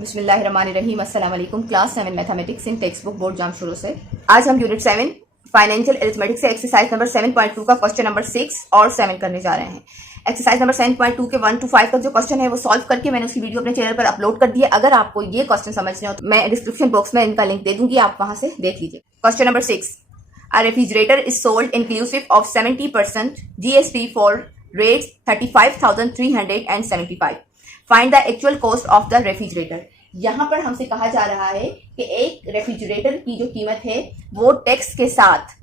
बिस्मिल्लाहिर्रहमानिर्रहीम। अस्सलाम वालेकुम। Class 7 mathematics in text book board जाम शुरू से आज हम यूनिट 7 फाइनेंशियल अरिथमेटिक्स से एक्सरसाइज नंबर 7.2 का क्वेश्चन नंबर 6 और 7 करने जा रहे हैं। एक्सरसाइज नंबर 7.2 के 1 to 5 तक जो क्वेश्चन है वो सॉल्व करके मैंने उसकी वीडियो अपने चैनल पर अपलोड कर दी है। अगर आपको ये क्वेश्चन समझने हो तो मैं डिस्क्रिप्शन बॉक्स में इनका लिंक दे दूंगी, आप वहां से देख लीजिए। Question number 6, a refrigerator is sold inclusive of 70% GST for rates 35,375. Find the actual cost of the refrigerator. यहाँ पर हमसे कहा जा रहा है कि एक रेफ्रिजरेटर की जो कीमत है वो टैक्स के साथ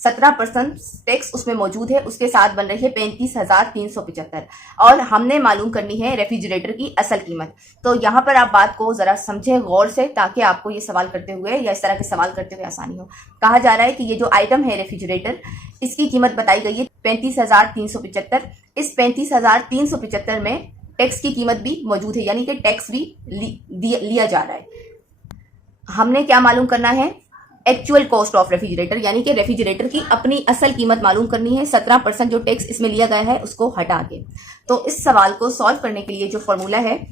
17% टैक्स उसमें मौजूद है, उसके साथ बन रही है 35,375 और हमने मालूम करनी है रेफ्रिजरेटर की असल कीमत। तो यहाँ पर आप बात को जरा समझें गौर से ताकि आपको ये सवाल करते हुए या इस तरह के सवाल करते हुए आसानी हो। कहा जा रहा है कि ये जो आइटम है रेफ्रिजरेटर, इसकी कीमत बताई गई है 35,375। इस 35,375 में टैक्स की कीमत भी मौजूद है, यानी कि टैक्स भी लिया जा रहा है। हमने क्या मालूम करना है? एक्चुअल कॉस्ट ऑफ रेफ्रिजरेटर, यानी कि रेफ्रिजरेटर की अपनी असल कीमत मालूम करनी है। 17% जो टैक्स इसमें लिया गया है उसको हटा के। तो इस सवाल को सॉल्व करने के लिए जो फॉर्मूला है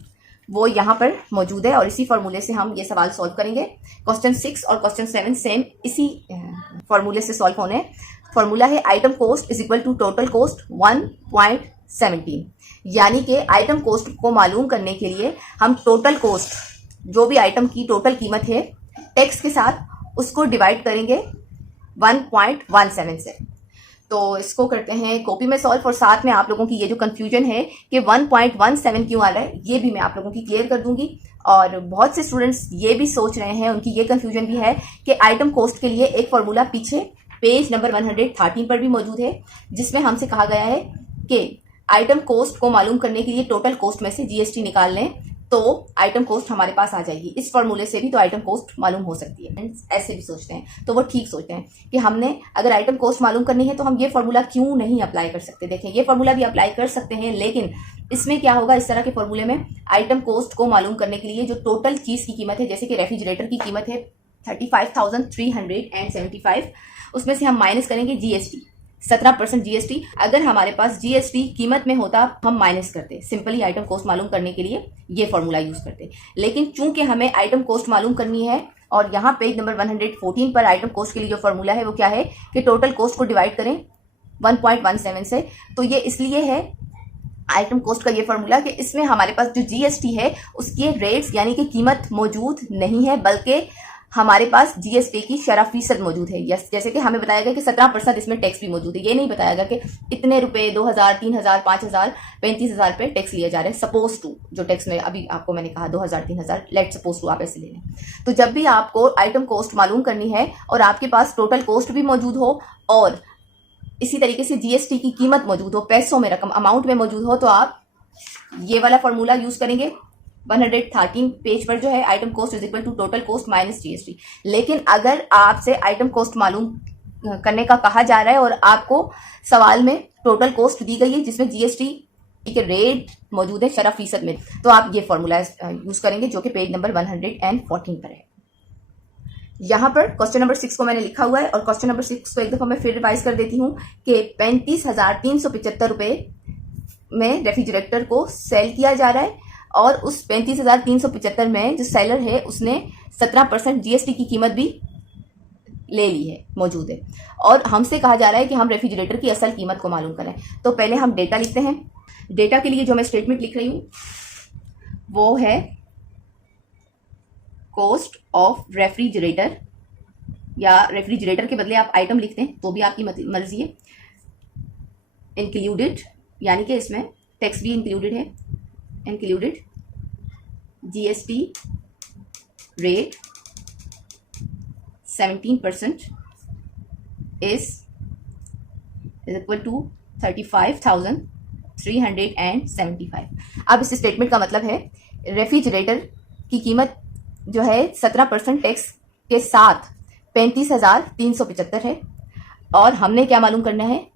वो यहाँ पर मौजूद है और इसी फॉर्मूले से हम ये सवाल सॉल्व करेंगे। क्वेश्चन 6 और क्वेश्चन 7 सेम इसी फॉर्मूले से सॉल्व होने। फॉर्मूला है item cost is equal to total cost 1.17, यानी कि आइटम कॉस्ट को मालूम करने के लिए हम टोटल कॉस्ट, जो भी आइटम की टोटल कीमत है टैक्स के साथ, उसको डिवाइड करेंगे 1.17 से। तो इसको करते हैं कॉपी में सॉल्व और साथ में आप लोगों की ये जो कंफ्यूजन है कि 1.17 क्यों आ रहा है ये भी मैं आप लोगों की क्लियर कर दूंगी। और बहुत से स्टूडेंट्स ये भी सोच रहे हैं, उनकी ये कंफ्यूजन भी है कि आइटम कॉस्ट के लिए एक फॉर्मूला पीछे पेज नंबर 113 पर भी मौजूद है, जिसमें हमसे कहा गया है कि आइटम कॉस्ट को मालूम करने के लिए टोटल कॉस्ट में से जीएसटी निकाल लें तो आइटम कॉस्ट हमारे पास आ जाएगी। इस फॉर्मूले से भी तो आइटम कॉस्ट मालूम हो सकती है। ऐसे भी सोचते हैं तो वो ठीक सोचते हैं कि हमने अगर आइटम कॉस्ट मालूम करनी है तो हम ये फॉर्मूला क्यों नहीं अप्लाई कर सकते। देखें, ये फॉर्मूला भी अप्लाई कर सकते हैं, लेकिन इसमें क्या होगा, इस तरह के फॉर्मूले में आइटम कॉस्ट को मालूम करने के लिए जो टोटल चीज की कीमत है, जैसे कि रेफ्रिजरेटर की कीमत है 35,375, उसमें से हम माइनस करेंगे जीएसटी 17% जीएसटी। अगर हमारे पास जीएसटी कीमत में होता हम माइनस करते, सिंपली आइटम कॉस्ट मालूम करने के लिए ये फॉर्मूला यूज करते। लेकिन चूंकि हमें आइटम कॉस्ट मालूम करनी है और यहाँ पेज नंबर 114 पर आइटम कॉस्ट के लिए जो फॉर्मूला है वो क्या है कि टोटल कॉस्ट को डिवाइड करें 1.17 से। तो ये इसलिए है आइटम कॉस्ट का ये फॉर्मूला कि इसमें हमारे पास जो जीएसटी है उसके रेट्स यानी कि कीमत मौजूद नहीं है, बल्कि हमारे पास जीएसटी की शरह फीसद मौजूद है। यस, जैसे कि हमें बताया गया कि 17% इसमें टैक्स भी मौजूद है। ये नहीं बताया गया कि इतने रुपए 2,000, 3,000, 5,000, 35,000 पे टैक्स लिया जा रहा है। सपोज टू, जो टैक्स में अभी आपको मैंने कहा 2,000, 3,000, लेट सपोज टू आप ऐसे ले लें। तो जब भी आपको आइटम कॉस्ट मालूम करनी है और आपके पास टोटल कॉस्ट भी मौजूद हो और इसी तरीके से जीएसटी की कीमत मौजूद हो, पैसों में रकम अमाउंट में मौजूद हो, तो आप ये वाला फॉर्मूला यूज करेंगे। 113 पेज पर जो है item cost is equal to total cost minus GST. लेकिन अगर आपसे आइटम कॉस्ट मालूम करने का कहा जा रहा है और आपको सवाल में टोटल कॉस्ट दी गई है जिसमें जीएसटी के रेट मौजूद है शरह फीसद में, तो आप ये फॉर्मूला यूज करेंगे जो कि पेज नंबर 114 पर है। यहाँ पर क्वेश्चन नंबर 6 को मैंने लिखा हुआ है और क्वेश्चन नंबर 6 को एक दफा मैं फिर रिवाइज कर देती हूँ कि 35,375 रुपए में रेफ्रिजरेटर को सेल किया जा रहा है और उस 35,375 में जो सेलर है उसने 17% जीएसटी की कीमत भी ले ली है, मौजूद है। और हमसे कहा जा रहा है कि हम रेफ्रिजरेटर की असल कीमत को मालूम करें। तो पहले हम डेटा लिखते हैं। डेटा के लिए जो मैं स्टेटमेंट लिख रही हूँ वो है कॉस्ट ऑफ रेफ्रिजरेटर, या रेफ्रिजरेटर के बदले आप आइटम लिखते हैं तो भी आपकी मर्जी है। इंक्लूडेड, यानी कि इसमें टैक्स भी इंक्लूडेड है, included GST rate 17% is equal to 35,375। अब इस स्टेटमेंट का मतलब है रेफ्रिजरेटर की कीमत जो है 17% टैक्स के साथ 35,375 है और हमने क्या मालूम करना है?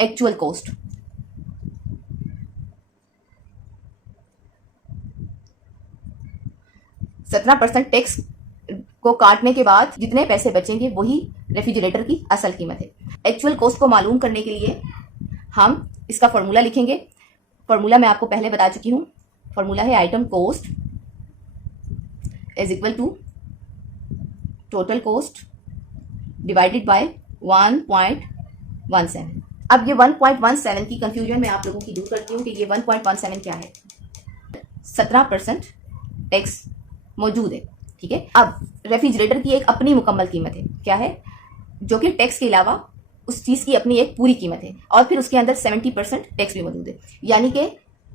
Actual cost. 17% टैक्स को काटने के बाद जितने पैसे बचेंगे वही रेफ्रिजरेटर की असल कीमत है। एक्चुअल कॉस्ट को मालूम करने के लिए हम इसका फॉर्मूला लिखेंगे। फॉर्मूला मैं आपको पहले बता चुकी हूँ। फॉर्मूला है item cost is equal to total cost divided by 1.17। अब ये 1.17 की कंफ्यूजन मैं आप लोगों की दूर करती हूँ कि ये 1.17 क्या है। 17% टैक्स मौजूद है, ठीक है। अब रेफ्रिजरेटर की एक अपनी मुकम्मल कीमत है, क्या है, जो कि टैक्स के अलावा उस चीज़ की अपनी एक पूरी कीमत है, और फिर उसके अंदर 70% टैक्स भी मौजूद है। यानी कि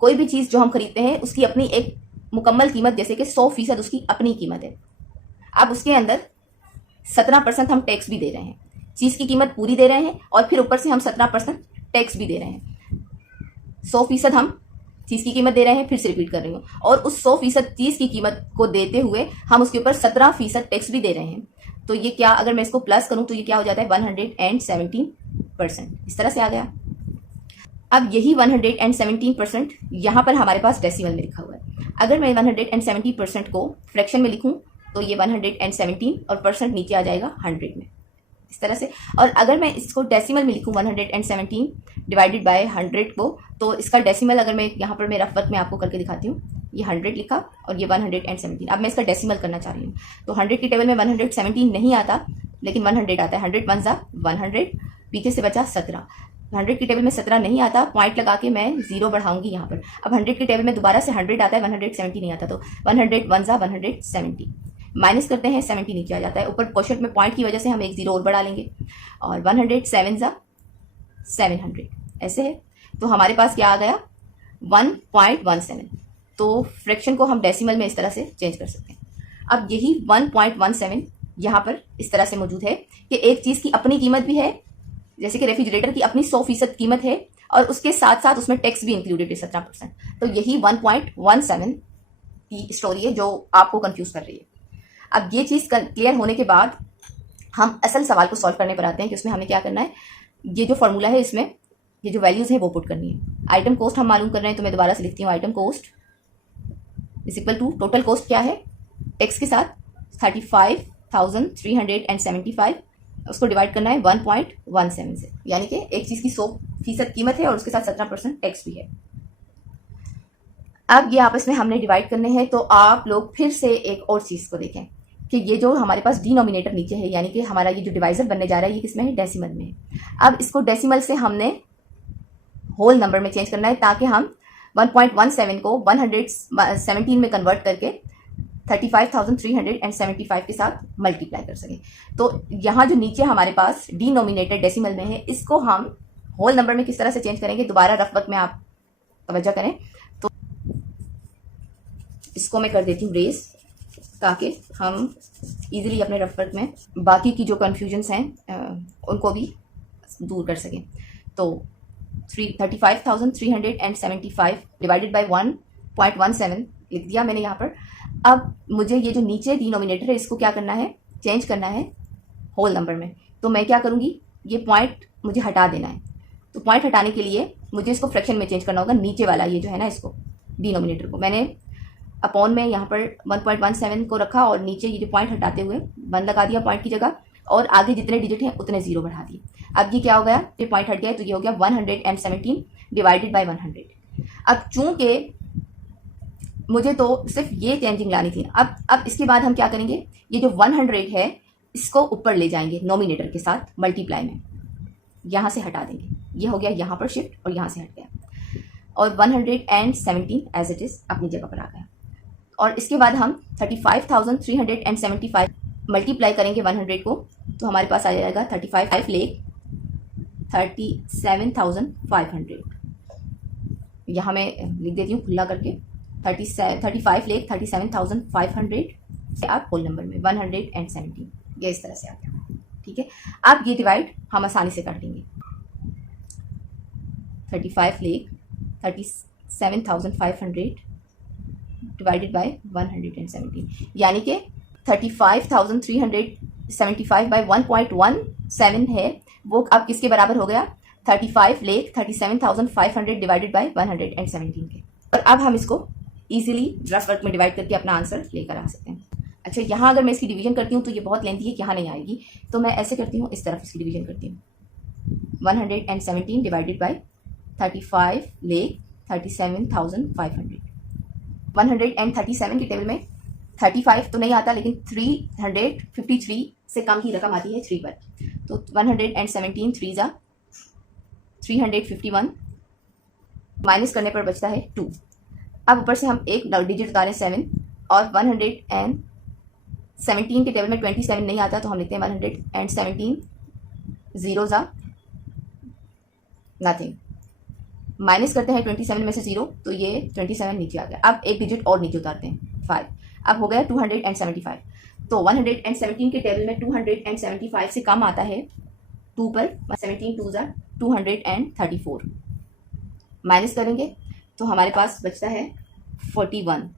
कोई भी चीज़ जो हम खरीदते हैं उसकी अपनी एक मुकम्मल कीमत, जैसे कि 100% उसकी अपनी कीमत है। अब उसके अंदर 17% हम टैक्स भी दे रहे हैं, चीज़ की कीमत पूरी दे रहे हैं और फिर ऊपर से हम 17% टैक्स भी दे रहे हैं। 100% हम चीज़ की कीमत दे रहे हैं, फिर से रिपीट कर रही हूँ, और उस 100% चीज़ की कीमत को देते हुए हम उसके ऊपर 17% टैक्स भी दे रहे हैं। तो ये क्या, अगर मैं इसको प्लस करूँ तो ये क्या हो जाता है, 117%। इस तरह से आ गया। अब यही 117% यहाँ पर हमारे पास डेसिमल में लिखा हुआ है। अगर मैं 170% को फ्रैक्शन में लिखूँ तो ये 117 और परसेंट नीचे आ जाएगा 100 में, इस तरह से। और अगर मैं इसको डेसिमल में लिखूँ 117 डिवाइडेड बाय 100 को, तो इसका डेसिमल अगर मैं यहाँ पर मैं रफ वर्क में आपको करके दिखाती हूँ, ये 100 लिखा और ये 117। अब मैं इसका डेसिमल करना चाह रही हूँ, तो 100 की टेबल में 117 नहीं आता, लेकिन 100 आता है। 100 1 100, पीछे से बचा 17। 100 की टेबल में 17 नहीं आता, पॉइंट लगा के मैं 0 बढ़ाऊंगी यहाँ पर। अब 100 की टेबल में दोबारा से 100 आता है, 170 नहीं आता, तो 100 1 170 माइनस करते हैं, 70 नीचे आ जाता है। ऊपर क्वेश्चन में पॉइंट की वजह से हम एक 0 और बढ़ा लेंगे, और 107 700 ऐसे है। तो हमारे पास क्या आ गया, 1.17। तो फ्रैक्शन को हम डेसिमल में इस तरह से चेंज कर सकते हैं। अब यही 1.17 यहाँ पर इस तरह से मौजूद है कि एक चीज़ की अपनी कीमत भी है, जैसे कि रेफ्रिजरेटर की अपनी 100% कीमत है, और उसके साथ साथ उसमें टैक्स भी इंक्लूडेड है 17%। तो यही 1.17 की स्टोरी है जो आपको कंफ्यूज कर रही है। अब ये चीज़ क्लियर होने के बाद हम असल सवाल को सॉल्व करने पर आते हैं कि उसमें हमें क्या करना है। ये जो फॉर्मूला है, इसमें ये जो वैल्यूज़ है वो पुट करनी है। आइटम कॉस्ट हम मालूम कर रहे हैं, तो मैं दोबारा से लिखती हूँ, item cost is equal to total cost क्या है टैक्स के साथ 35,375, उसको डिवाइड करना है 1.17 से, यानी कि एक चीज़ की 100% कीमत है और उसके साथ 17% टैक्स भी है। अब ये आपस में हमने डिवाइड करने हैं, तो आप लोग फिर से एक और चीज़ को देखें कि ये जो हमारे पास डिनोमिनेटर नीचे है, यानी कि हमारा ये जो डिवाइजर बनने जा रहा है, ये किसमें है, डेसिमल में है। अब इसको डेसिमल से हमने होल नंबर में चेंज करना है, ताकि हम 1.17 को 117 में कन्वर्ट करके 35,375 के साथ मल्टीप्लाई कर सकें। तो यहाँ जो नीचे हमारे पास डिनोमिनेटर डेसिमल में है, इसको हम होल नंबर में किस तरह से चेंज करेंगे, दोबारा रफ वर्क में आप तवज्जो करें। तो इसको मैं कर देती हूँ रेस, ताकि हम इजीली अपने रफ वर्क में बाकी की जो कन्फ्यूजन्स हैं उनको भी दूर कर सकें। तो 35,375 डिवाइडेड बाय 1.17 लिख दिया मैंने यहाँ पर। अब मुझे ये जो नीचे डिनोमिनेटर है, इसको क्या करना है, चेंज करना है होल नंबर में। तो मैं क्या करूँगी, ये पॉइंट मुझे हटा देना है। तो पॉइंट हटाने के लिए मुझे इसको फ्रैक्शन में चेंज करना होगा। नीचे वाला ये जो है ना, इसको डिनोमिनेटर को मैंने अपॉन में यहाँ पर 1.17 को रखा, और नीचे ये जो पॉइंट हटाते हुए 1 लगा दिया पॉइंट की जगह, और आगे जितने डिजिट हैं उतने 0 बढ़ा दिए। अब ये क्या हो गया, ये पॉइंट हट गया, तो ये हो गया 117 डिवाइडेड बाय 100। अब चूंकि मुझे तो सिर्फ ये चेंजिंग लानी थी, अब इसके बाद हम क्या करेंगे, ये जो 100 है इसको ऊपर ले जाएंगे नोमिनेटर के साथ मल्टीप्लाई में, यहाँ से हटा देंगे, ये हो गया यहाँ पर शिफ्ट और यहाँ से हट गया, और 117 एज इट इज़ अपनी जगह पर आ गया। और इसके बाद हम 35,375 मल्टीप्लाई करेंगे 100 को, तो हमारे पास आ जाएगा 37,500। यहाँ मैं लिख देती हूँ खुला करके, 35,37,500 से आप होल नंबर में 117, ये इस तरह से आ गया। ठीक है, अब ये डिवाइड हम आसानी से कर लेंगे। 35,37,500 डिवाइडेड बाय 117, यानी कि 35,375 बाय 1.17 है, वो अब किसके बराबर हो गया, 35,37,500 डिवाइडेड बाय 117 के। और अब हम इसको इजीली रफ वर्क में डिवाइड करके अपना आंसर लेकर आ सकते हैं। अच्छा, यहाँ अगर मैं इसकी डिवीजन करती हूँ तो ये बहुत लेंथी है, यहाँ नहीं आएगी, तो मैं ऐसे करती हूँ, इस तरफ इसकी डिवीजन करती हूँ। 117 डिवाइडेड बाय 35,37,500। 137 की टेबल में 35 तो नहीं आता, लेकिन 353 से कम की रकम आती है 3 पर। तो 117 3 जा 351, माइनस करने पर बचता है 2। अब ऊपर से हम एक डिजिट उतारें 7, और 117 के टेबल में 27 नहीं आता, तो हम लिखते हैं 117 0 जा नथिंग, माइनस करते हैं 27 में से 0, तो ये 27 नीचे आ गया। अब एक डिजिट और नीचे उतारते हैं 5, अब हो गया 275। तो 117 के टेबल में 275 से कम आता है 2 पर, 17 2 जा 234, माइनस करेंगे तो हमारे पास बचता है 41।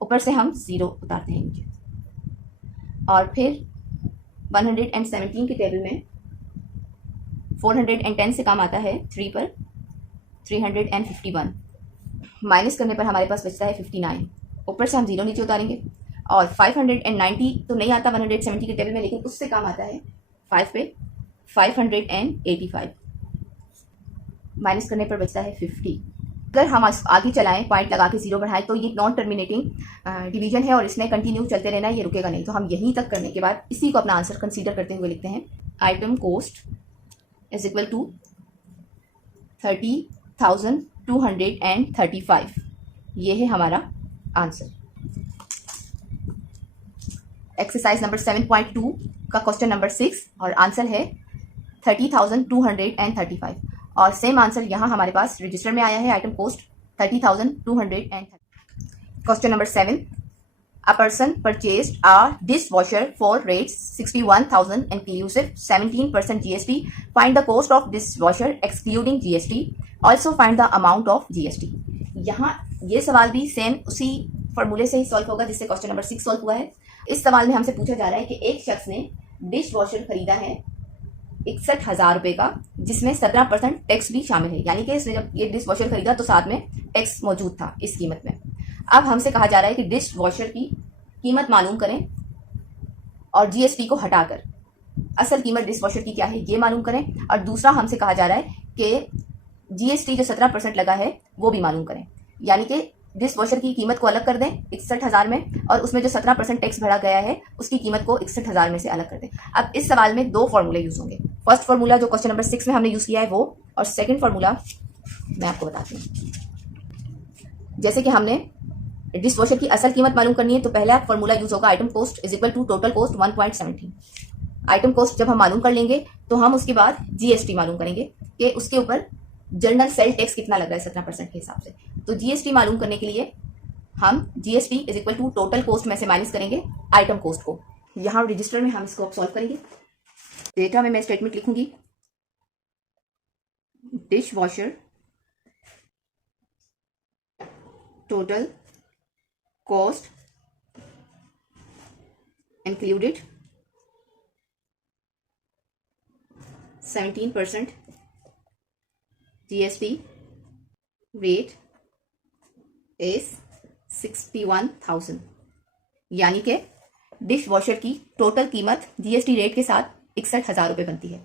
ऊपर से हम 0 उतारते हैं नीचे, और फिर 117 के टेबल में 410 से कम आता है 3 पर, 351, माइनस करने पर हमारे पास बचता है 59। ऊपर से हम 0 नीचे उतारेंगे, और 590 तो नहीं आता 170 के टेबल में, लेकिन उससे कम आता है 5 पे, 585, माइनस करने पर बचता है 50। अगर हम आगे चलाएं, पॉइंट लगा के 0 बढ़ाएं, तो ये नॉन टर्मिनेटिंग डिवीजन है और इसमें कंटिन्यू चलते रहना है, ये रुकेगा नहीं। तो हम यहीं तक करने के बाद इसी को अपना आंसर कंसीडर करते हुए लिखते हैं item cost is equal to 30,235। ये है हमारा आंसर। एक्सरसाइज नंबर 7.2 का क्वेश्चन नंबर 6 और आंसर है 30,235। और सेम आंसर यहाँ हमारे पास रजिस्टर में आया है, item cost 30,230। Question number 7, a person purchased a dish washer for rates 61,000 inclusive 17% GST। Find the cost of dish washer excluding GST। Also find the amount of GST। यहाँ ये सवाल भी same उसी फॉर्मूले से ही सॉल्व होगा जिससे क्वेश्चन नंबर 6 सॉल्व हुआ है। इस सवाल में हमसे पूछा जा रहा है कि एक शख्स ने डिश वॉशर खरीदा है 61,000 रुपये का, जिसमें 17% टैक्स भी शामिल है, यानी कि इसने जब ये डिश वॉशर खरीदा तो साथ में टैक्स मौजूद था इस कीमत में। अब हमसे कहा जा रहा है कि डिश वॉशर की कीमत मालूम करें और GST को हटाकर असल कीमत डिश वॉशर की क्या है ये मालूम करें। और दूसरा हमसे कहा जा रहा है कि GST जो 17% लगा है वो भी मालूम करें, यानी कि डिश वॉशर की कीमत को अलग कर दें 61,000 में, और उसमें जो 17% टैक्स भरा गया है उसकी कीमत को 61,000 में से अलग कर दें। अब इस सवाल में 2 फॉर्मूले यूज होंगे। फर्स्ट फॉर्मूला जो क्वेश्चन नंबर 6 में हमने यूज किया है वो, और सेकंड फॉर्मूला मैं आपको बताती हूँ। जैसे कि हमने डिश वॉशर की असल कीमत मालूम करनी है, तो पहला फॉर्मूला यूज होगा item cost is equal to total cost 1.17। आइटम कॉस्ट जब हम मालूम कर लेंगे तो हम उसके बाद GST मालूम करेंगे कि उसके ऊपर जनरल सेल टैक्स कितना लग रहा है 17% के हिसाब से। तो GST मालूम करने के लिए हम GST is equal to total cost में से माइनस करेंगे आइटम कॉस्ट को। यहाँ रजिस्टर में हम इसको सॉल्व करेंगे। डेटा में मैं स्टेटमेंट लिखूंगी, dish washer total cost included 17% GST rate is 61,000, यानी कि डिश वॉशर की टोटल कीमत GST रेट के साथ 61,000 रुपये बनती है।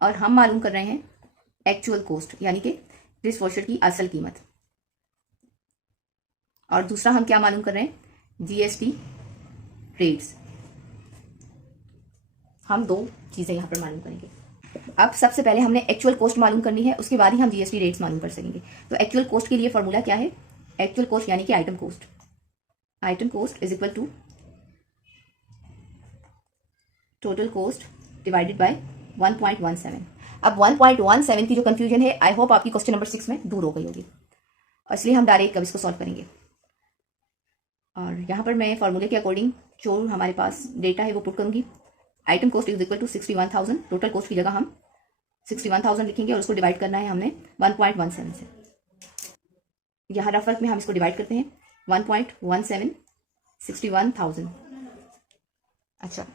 और हम मालूम कर रहे हैं एक्चुअल कॉस्ट, यानी कि डिश वॉशर की असल कीमत। और दूसरा हम क्या मालूम कर रहे हैं, GST रेट्स। हम 2 चीज़ें यहाँ पर मालूम करेंगे। अब सबसे पहले हमने एक्चुअल कॉस्ट मालूम करनी है, उसके बाद ही हम GST रेट्स मालूम कर सकेंगे। तो एक्चुअल कॉस्ट के लिए फॉर्मूला क्या है, एक्चुअल कॉस्ट यानी कि item cost. Item cost is equal to total cost divided by 1.17। अब 1.17 की जो कंफ्यूजन है, आई होप आपकी क्वेश्चन नंबर 6 में दूर हो गई होगी, और इसलिए हम डायरेक्ट अब इसको सॉल्व करेंगे। और यहाँ पर मैं फॉर्मूले के अकॉर्डिंग जो हमारे पास डेटा है वो पुट करूँगी। Item cost is equal to 61,000, total cost की जगह हम 61,000 लिखेंगे, और उसको डिवाइड करना है हमने 1.17 से। यहाँ रफ वर्क में हम इसको डिवाइड करते हैं 1.17 61,000। अच्छा,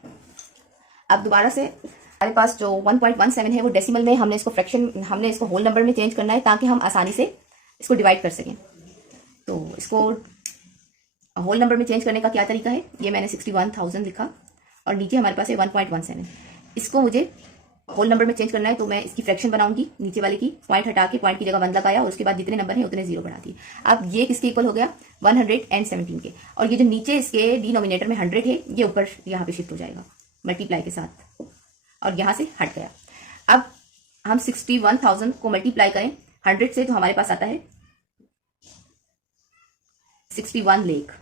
अब दोबारा से हमारे पास जो 1.17 है वो डेसिमल में, हमने इसको फ्रैक्शन, हमने इसको होल नंबर में चेंज करना है ताकि हम आसानी से इसको डिवाइड कर सकें। तो इसको होल नंबर में चेंज करने का क्या तरीका है, ये मैंने 61,000 लिखा और नीचे हमारे पास है 1.17। इसको मुझे होल नंबर में चेंज करना है तो मैं इसकी फ्रैक्शन बनाऊंगी, नीचे वाले की पॉइंट हटा के पॉइंट की जगह 1 लगाया और उसके बाद जितने नंबर हैं उतने 0 बढ़ा दिए। अब ये किसके इक्वल हो गया, 117 के। और ये जो नीचे इसके डिनोमिनेटर में 100 है ये ऊपर यहाँ पे शिफ्ट हो जाएगा मल्टीप्लाई के साथ और यहाँ से हट गया। अब हम 61,000 को मल्टीप्लाई करें 100 से तो हमारे पास आता है 61 लाख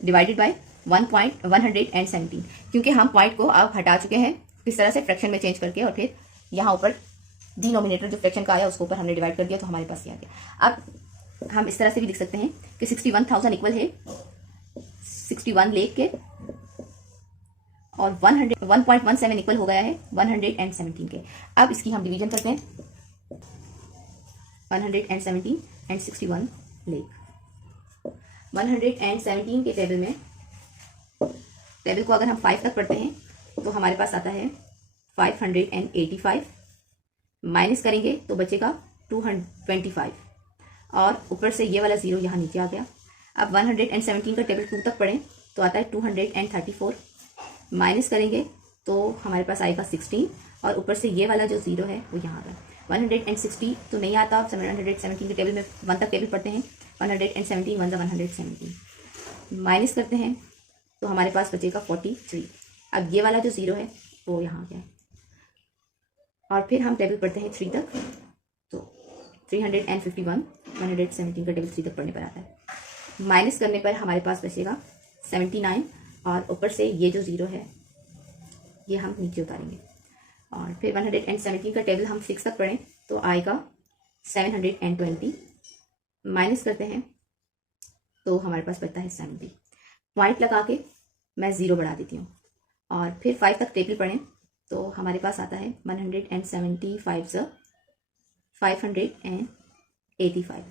डिवाइडेड बाय 117, क्योंकि हम पॉइंट को अब हटा चुके हैं किस तरह से, फ्रैक्शन में चेंज करके, और फिर यहाँ ऊपर डिनोमिनेटर जो फ्रैक्शन का आया उसको ऊपर हमने डिवाइड कर दिया तो हमारे पास ये आ गया। अब हम इस तरह से भी लिख सकते हैं कि 61,000 इक्वल है 61 लाख के और 1.17 इक्वल हो गया है 117 के। अब इसकी हम डिवीजन करते हैं 117 एंड 61 लाख। 117 के टेबल को अगर हम 5 तक पढ़ते हैं तो हमारे पास आता है 585, माइनस करेंगे तो बचेगा 225 और ऊपर से ये वाला 0 यहाँ नीचे आ गया। अब 117 का टेबल 2 तक पढ़ें तो आता है 234, माइनस करेंगे तो हमारे पास आएगा 16 और ऊपर से ये वाला जो 0 है वो यहाँ आ गया। 160 तो नहीं आता, 117 के टेबल में 1 तक टेबल पढ़ते हैं, 117 1 117 माइनस करते हैं तो हमारे पास बचेगा 43। अब ये वाला जो 0 है वो यहाँ आ गया और फिर हम टेबल पढ़ते हैं 3 तक तो 351 117 का टेबल 3 तक पढ़ने पर आता है। माइनस करने पर हमारे पास बचेगा 79 और ऊपर से ये जो 0 है ये हम नीचे उतारेंगे और फिर 117 का टेबल हम 6 तक पढ़ें तो आएगा 720, माइनस करते हैं तो हमारे पास बचता है 70। पॉइंट लगा के मैं 0 बढ़ा देती हूँ और फिर 5 तक टेबल पढ़ें तो हमारे पास आता है 175 से 585,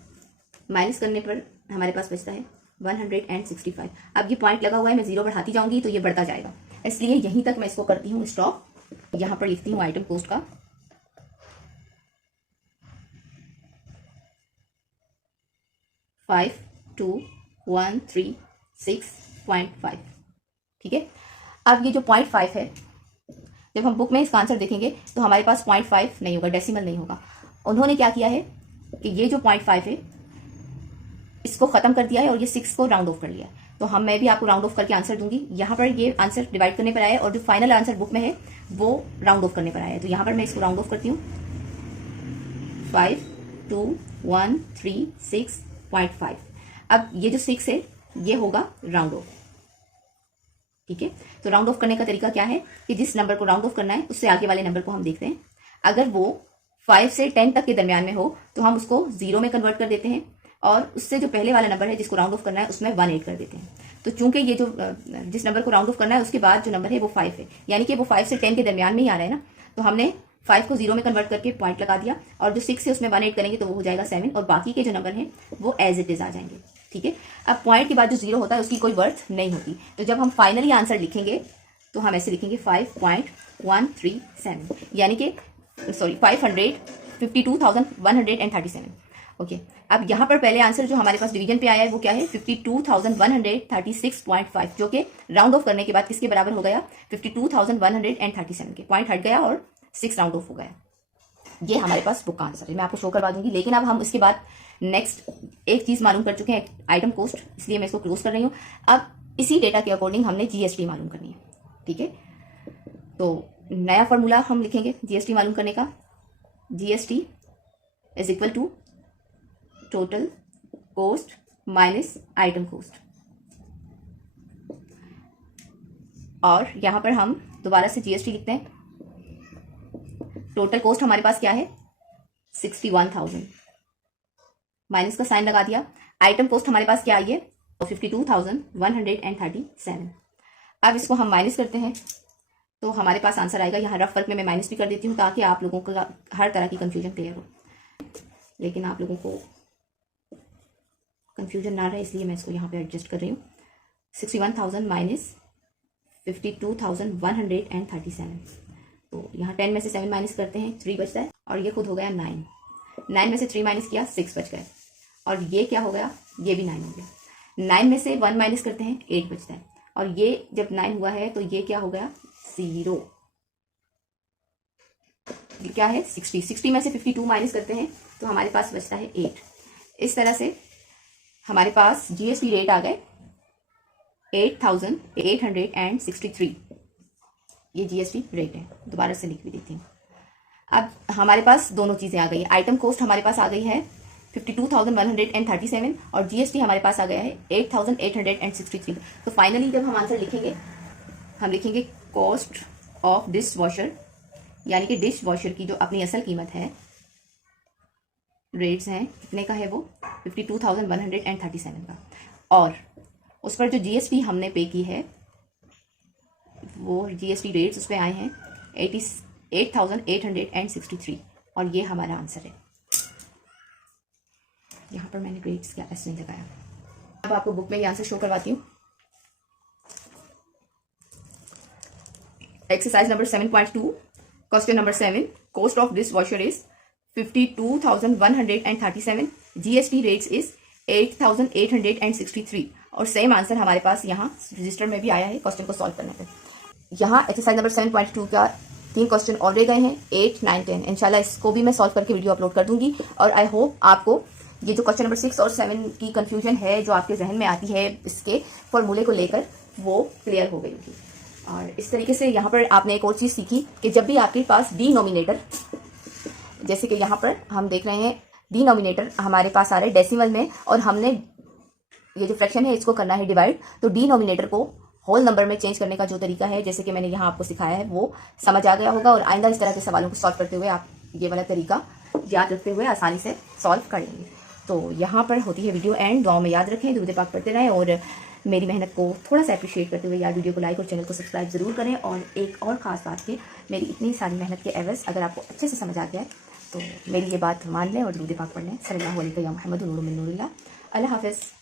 माइनस करने पर हमारे पास बचता है 165। अब ये पॉइंट लगा हुआ है, मैं 0 बढ़ाती जाऊंगी तो ये बढ़ता जाएगा, इसलिए यहीं तक मैं इसको करती हूँ स्टॉप। यहाँ पर लिखती हूँ आइटम कोस्ट का 5213.6.5, ठीक है। अब ये जो 0.5 है, जब हम बुक में इसका आंसर देखेंगे तो हमारे पास 0.5 नहीं होगा, डेसिमल नहीं होगा। उन्होंने क्या किया है कि ये जो 0.5 है इसको खत्म कर दिया है और ये 6 को राउंड ऑफ कर लिया है। तो मैं भी आपको राउंड ऑफ करके आंसर दूंगी। यहाँ पर ये आंसर डिवाइड करने पर आया है और जो फाइनल आंसर बुक में है वो राउंड ऑफ करने पर आया है। तो यहाँ पर मैं इसको राउंड ऑफ करती हूँ 5213.6.5। अब ये जो 6 है ये होगा राउंड ऑफ, ठीक है। तो राउंड ऑफ करने का तरीका क्या है कि जिस नंबर को राउंड ऑफ करना है उससे आगे वाले नंबर को हम देखते हैं। अगर वो 5 से 10 तक के दरमियान में हो तो हम उसको 0 में कन्वर्ट कर देते हैं और उससे जो पहले वाला नंबर है जिसको राउंड ऑफ करना है उसमें 1 ऐड कर देते हैं। तो चूंकि ये जो जिस नंबर को राउंड ऑफ करना है उसके बाद जो नंबर है वो 5 है, यानी कि वो 5 से 10 के दरमियान में ही आ रहा है ना, तो हमने 5 को 0 में कन्वर्ट करके पॉइंट लगा दिया और जो 6 है उसमें 1 ऐड करेंगे तो वो हो जाएगा 7 और बाकी के जो नंबर हैं वो एज इट इज आ जाएंगे, ठीक है। अब पॉइंट के बाद जो 0 होता है उसकी कोई वर्थ नहीं होती, तो जब हम फाइनली आंसर लिखेंगे तो हम ऐसे लिखेंगे 5.137, यानी कि 552,137। ओके, अब यहाँ पर पहले आंसर जो हमारे पास डिवीजन पे आया है वो क्या है 52,136.5, जो कि राउंड ऑफ करने के बाद किसके बराबर हो गया 52,137 के। पॉइंट हट गया और 6 राउंड ऑफ हो गया। ये हमारे पास बुक का आंसर है, मैं आपको शो करवा दूंगी। लेकिन अब हम इसके बाद नेक्स्ट एक चीज मालूम कर चुके हैं, आइटम कोस्ट, इसलिए मैं इसको क्लोज कर रही हूँ। अब इसी डेटा के अकॉर्डिंग हमने जीएसटी मालूम करनी है, ठीक है। तो नया फॉर्मूला हम लिखेंगे जीएसटी मालूम करने का। GST is equal to total cost minus item cost, और यहां पर हम दोबारा से जीएसटी लिखते हैं। टोटल कॉस्ट हमारे पास क्या है 61,000, माइनस का साइन लगा दिया। आइटम कॉस्ट हमारे पास क्या आई है 52,137। अब इसको हम माइनस करते हैं तो हमारे पास आंसर आएगा। यहाँ रफ वर्क में मैं माइनस भी कर देती हूँ ताकि आप लोगों को हर तरह की कंफ्यूजन क्लियर हो, लेकिन आप लोगों को कंफ्यूजन ना रहे इसलिए मैं इसको यहाँ पे एडजस्ट कर रही हूँ। 61,000 माइनस 52,137, तो यहाँ 10 में से 7 माइनस करते हैं 3 बचता है और ये खुद हो गया 9। 9 में से 3 माइनस किया 6 बच गए और ये क्या हो गया, ये भी 9 हो गया। 9 में से 1 माइनस करते हैं 8 बचता है और ये जब 9 हुआ है तो ये क्या हो गया 0। ये क्या है 60 में से 52 माइनस करते हैं तो हमारे पास बचता है 8। इस तरह से हमारे पास जीएसटी रेट आ गए 8863। ये जीएसटी रेट है। दोबारा से लिख भी देती हूँ। अब हमारे पास दोनों चीज़ें आ गई। आइटम कॉस्ट हमारे पास आ गई है 52,137 और जीएसटी हमारे पास आ गया है 8,863। तो फाइनली जब हम आंसर लिखेंगे, हम लिखेंगे कॉस्ट ऑफ डिश वॉशर, यानी कि डिश वॉशर की जो अपनी असल कीमत है, रेट्स हैं कितने का है वो 52,137 का, और उस पर जो जीएसटी हमने पे की है वो जीएसटी रेट्स उस पर आए हैं 8,863 और ये हमारा आंसर है। यहाँ पर मैंने रेट्स का एस नहीं लगाया। अब आपको बुक में ये आंसर शो करवाती हूँ। Exercise number 7.2 question number 7, cost of this washer is 52,137, GST rates is 8,863 और सेम आंसर हमारे पास यहाँ रजिस्टर में भी आया है क्वेश्चन को सॉल्व करने पे। यहाँ एक्सरसाइज नंबर 7.2 का 3 क्वेश्चन ऑलरेडी गए हैं, 8, 9, 10। इंशाल्लाह इसको भी मैं सॉल्व करके वीडियो अपलोड कर दूंगी और आई होप आपको ये जो क्वेश्चन नंबर 6 और 7 की कंफ्यूजन है जो आपके जहन में आती है इसके फॉर्मूले को लेकर, वो क्लियर हो गई होगी। और इस तरीके से यहाँ पर आपने एक और चीज़ सीखी कि जब भी आपके पास डिनोमिनेटर, जैसे कि यहाँ पर हम देख रहे हैं डिनोमिनेटर हमारे पास आ रहा है डेसिमल में और हमने ये जो फ्रैक्शन है इसको करना है डिवाइड, तो डिनोमिनेटर को होल नंबर में चेंज करने का जो तरीका है, जैसे कि मैंने यहाँ आपको सिखाया है, वो समझ आ गया होगा और आइंदा इस तरह के सवालों को सॉल्व करते हुए आप ये वाला तरीका याद रखते हुए आसानी से सॉल्व कर लेंगे। तो यहाँ पर होती है वीडियो एंड। दुआओं में याद रखें, दुरूद पाक पढ़ते रहें और मेरी मेहनत को थोड़ा सा अप्रिशिएट करते हुए यार वीडियो को लाइक और चैनल को सब्सक्राइब जरूर करें। और एक और ख़ास बात कि मेरी इतनी सारी मेहनत के एवज़ अगर आपको अच्छे से समझ आ गया है तो मेरी ये बात मान लें और दुरूद पाक पढ़ लें। सल्लल्लाहु अलैहि व सल्लम। अल्लाह हाफ़िज़।